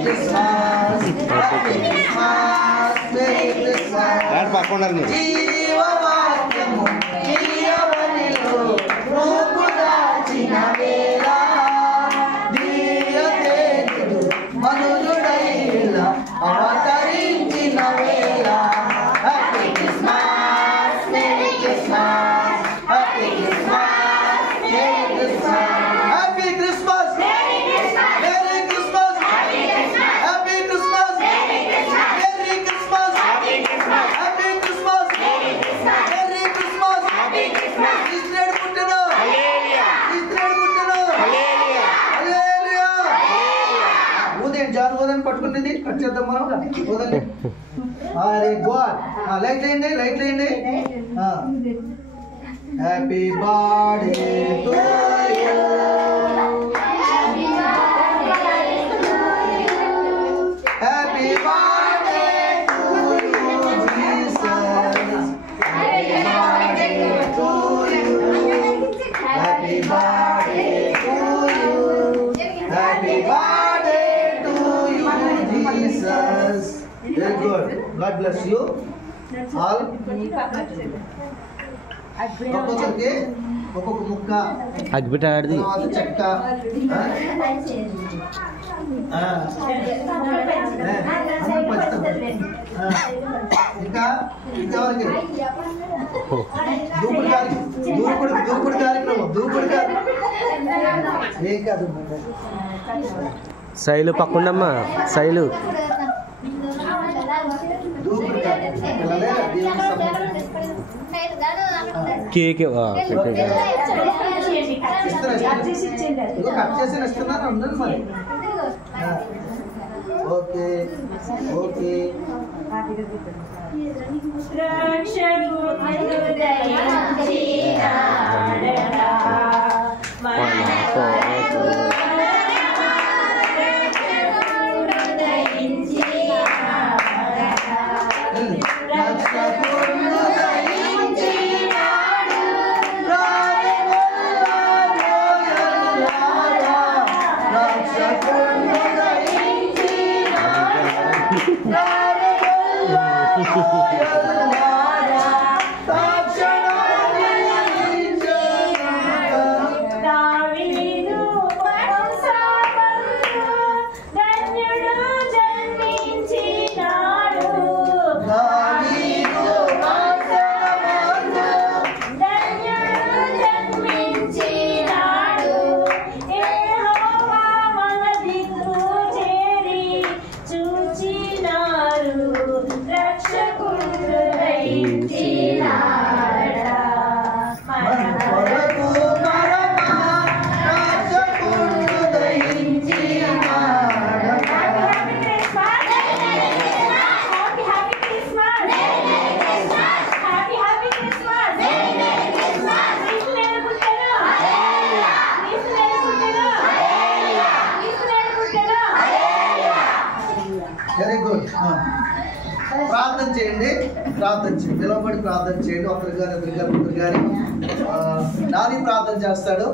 Christmas happy Christmas merry Christmas add పక్కన జీవవాక్యము జీవనిలో రూపు దాచిన వేళ దివ్యతేజుడు మనుజుడైన అవతరించిన వేళ happy Christmas merry Christmas happy Christmas merry Christmas happy Christmas merry Christmas happy Christmas merry Christmas happy Christmas happy Christmas merry Christmas happy Christmas Israel పుట్టెను హల్లెలూయా Israel పుట్టెను హల్లెలూయా హల్లెలూయా ఊదేండి John ఊదని పట్టుకునేది cut చేద్దాం మనం ఊదండి అరే గాడ్ లైట్ వేయండి happy birthday to you happy birthday to you Jesus happy birthday to you happy birthday to you happy birthday to you Jesus very good God bless you all ఒక్కొక్కరికి ఒక్కొక్క ముక్క అగ్గిపెట్ట ఆడిది చెక్క ఇంకా ఇంకెవరికి దూకుడు కార్యక్రమం ఏం కాదు శైలు పక్కుండమ్మా శైలు దూకుడు కేక్ కట్ చేసి ఇస్తున్నాను అందరూ మరి ఓకే ఓకే వెరీ గుడ్ ప్రార్థన చేయండి నిలబడి ప్రార్థన చేయండి ఒకరి గారు ఇద్దరు గారు ముగ్గురు గారి నాని ప్రార్థన చేస్తాడు.